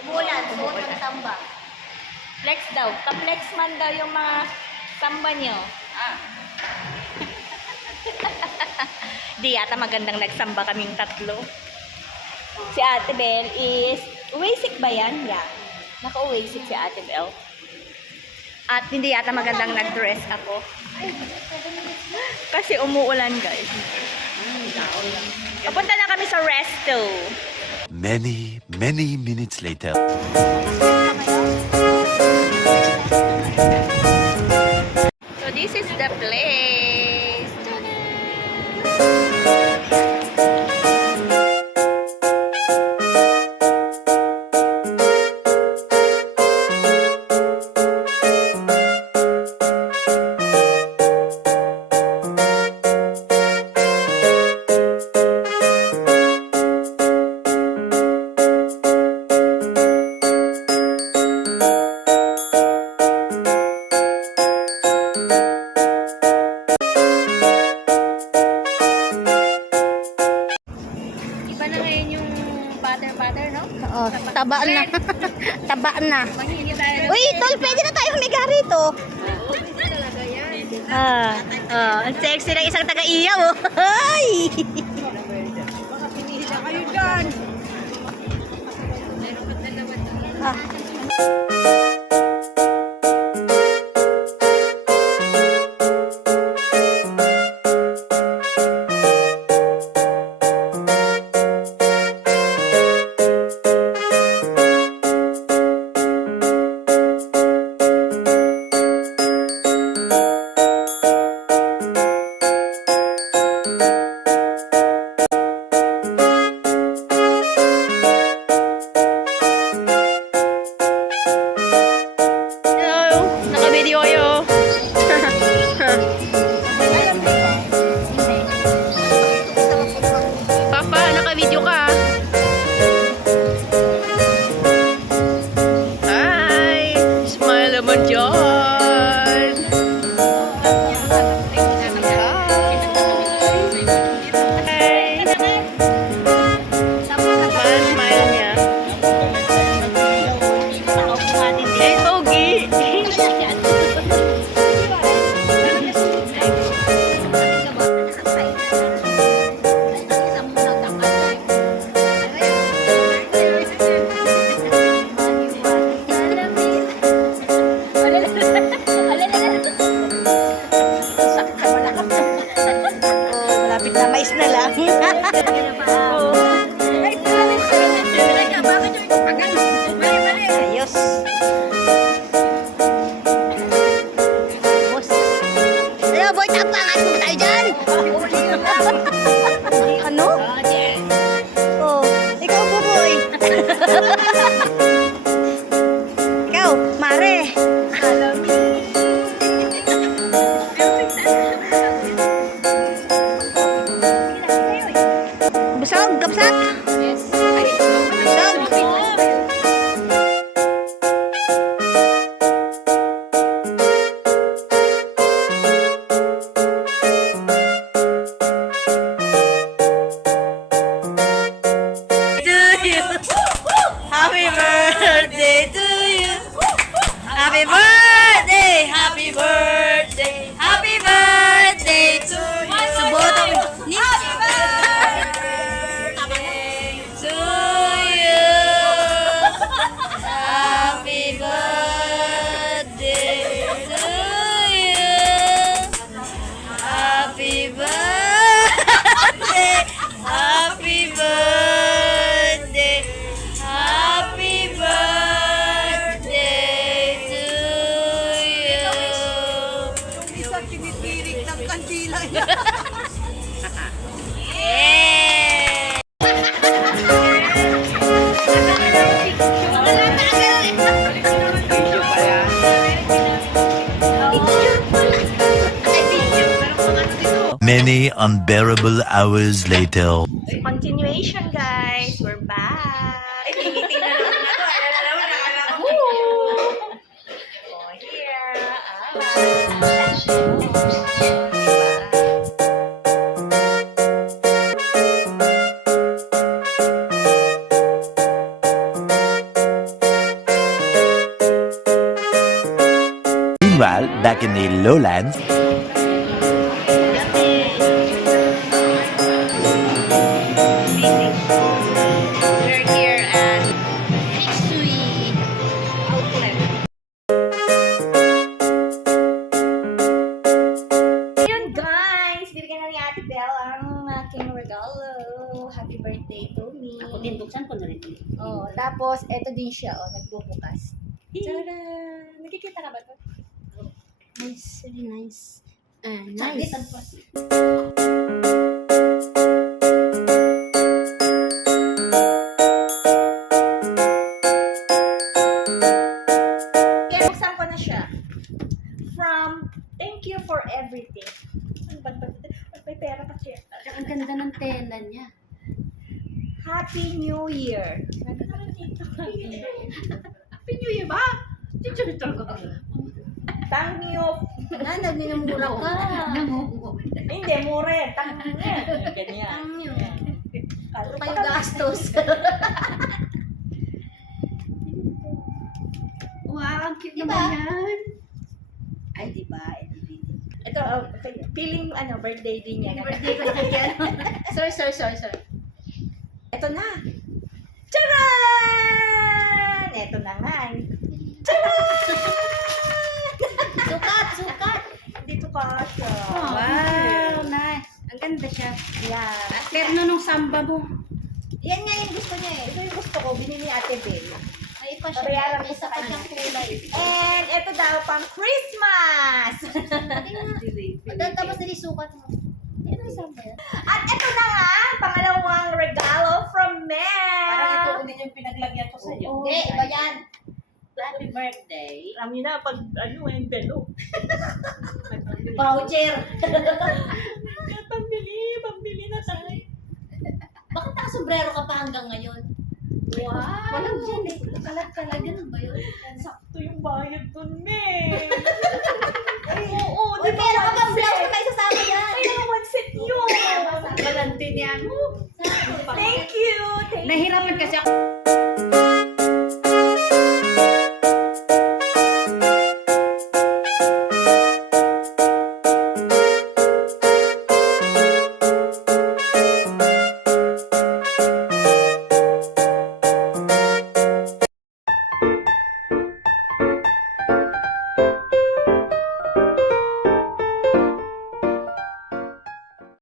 Umulan, suot ng samba. Flex daw. Ka-flex man daw yung mga samba nyo. Di yata magandang nagsamba kaming tatlo. Si Ate Bel is, uwisik ba yan? Yeah. Naka-uwisik si Ate Bel. At hindi yata magandang nag-dress ako. Kasi umuulan, guys. Papunta na kami sa resto. Many minutes later. So this is the place. Iba na ngayon yung pattern, no? Oo, tabaan na. Tabaan na. Manghingi tayo. Uy, tol, pwede na tayo humiga rito. Ang sexy ng isang taga-iyaw. Ay! Baka pinili na kayo dyan. Naka-video kayo. Papa, naka-video ka. Hi! Smile naman dyan. Hi! Smile niya. Hey, Pogi! Malapit na, mais na lang. Ayos. Boss. Ano, boy, tapangan mo tayo dyan. Ano? Oh, ikaw, buboy. Ikaw, mare. Busog, kapsat. Busog. Happy birthday to you. Happy birthday, happy birthday, happy birthday to you. Subotong happy birthday to you. Happy birthday to you. Happy birthday, happy birthday. Happy birthday to you. Yung isa tinitirik ng kandila niya. Yeah! Many unbearable hours later. Continuation, guys. We're back. Tingin-tingin na naman ako. Oh, here. back in the lowlands. We're here at Fixui Outlet. Ayun guys, bibigyan na ni Ate Belle ang aking regalo. Happy birthday to me. Ako din, buksan ko na rin. Oh, tapos eto din siya, oh, nagbubukas. Tada! Nakikita ka ba to? Nice, very nice. Nice. Kaya buksan ko na siya. From Thank You for Everything. Ano ba? May pera pa siya. Ang ganda ng tela niya. Happy New Year. Happy New Year ba? Thank you. Ano, minumura ka. Hindi, mura yan. Thank you. Ganyan. Ang yun. Kalo Kayo gastos. Wow, ang cute Diba? naman yan. Ay, diba? Ito, feeling birthday din yan. Birthday ko na yan. Sorry. Ito na. Charan! Ito na nga. Sukat. Dito ka siya. Wow, nice. Ang ganda siya. Yan. Terno nung samba mo. Yan nga yung gusto niya eh. Ito yung gusto ko. Binili ni Ate Belle. Ay, pa siya. Babayaran ko Isa sa pa kanya. siyang kulay. And ito daw pang Christmas! Tapos nili sukat mo. Ano yung samba yan? At ito na nga, pangalawang regalo from Mel. Parang ito ulit yung pinaglagyan ko sa iyo. Hindi, iba yan. Happy birthday. Alam niyo na, pag envelope. Voucher. Pambili na tayo. Bakit naka-sombrero ka pa hanggang ngayon? Wow! Walang dyan eh. Kalag-kalag. Ganun ba yun? Sakto yung bayad dun, Mel.